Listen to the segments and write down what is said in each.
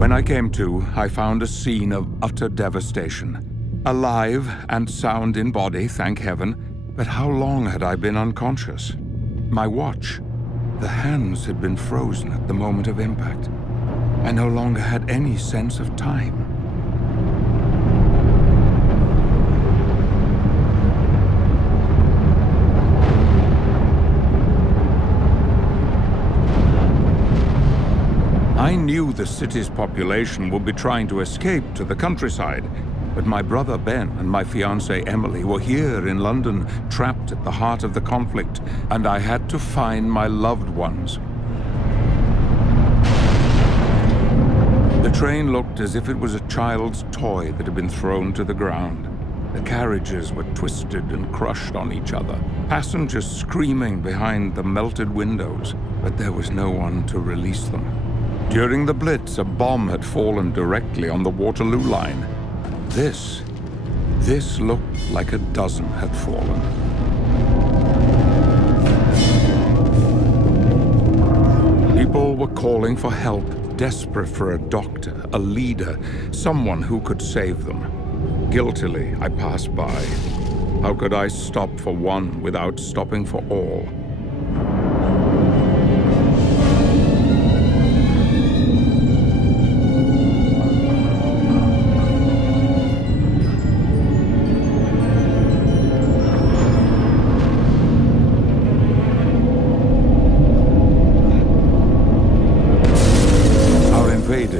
When I came to, I found a scene of utter devastation. Alive and sound in body, thank heaven, but how long had I been unconscious? My watch, the hands had been frozen at the moment of impact. I no longer had any sense of time. I knew the city's population would be trying to escape to the countryside, but my brother Ben and my fiancée Emily were here in London, trapped at the heart of the conflict, and I had to find my loved ones. The train looked as if it was a child's toy that had been thrown to the ground. The carriages were twisted and crushed on each other, passengers screaming behind the melted windows, but there was no one to release them. During the Blitz, a bomb had fallen directly on the Waterloo line. This looked like a dozen had fallen. People were calling for help, desperate for a doctor, a leader, someone who could save them. Guiltily, I passed by. How could I stop for one without stopping for all?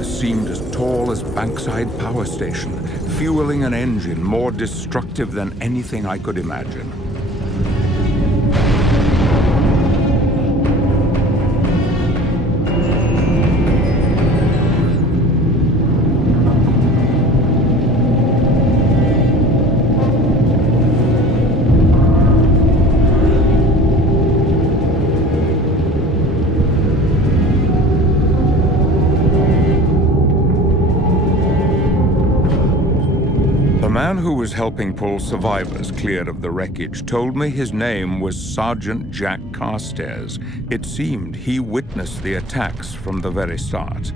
Seemed as tall as Bankside Power Station, fueling an engine more destructive than anything I could imagine. The man who was helping pull survivors clear of the wreckage told me his name was Sergeant Jack Carstairs. It seemed he witnessed the attacks from the very start.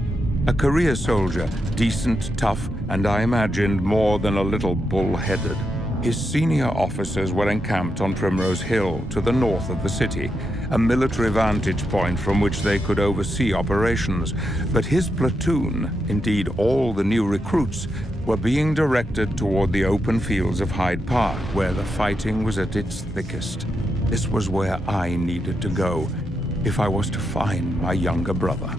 A career soldier, decent, tough, and I imagined more than a little bull-headed. His senior officers were encamped on Primrose Hill to the north of the city, a military vantage point from which they could oversee operations. But his platoon, indeed all the new recruits, were being directed toward the open fields of Hyde Park, where the fighting was at its thickest. This was where I needed to go if I was to find my younger brother.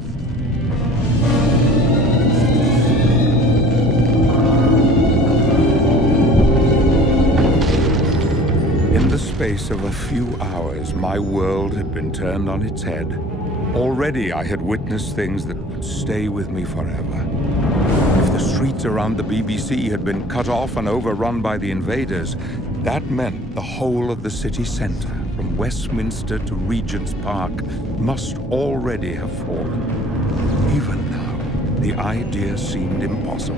In the space of a few hours, my world had been turned on its head. Already I had witnessed things that would stay with me forever. If the streets around the BBC had been cut off and overrun by the invaders, that meant the whole of the city centre, from Westminster to Regent's Park, must already have fallen. Even now, the idea seemed impossible.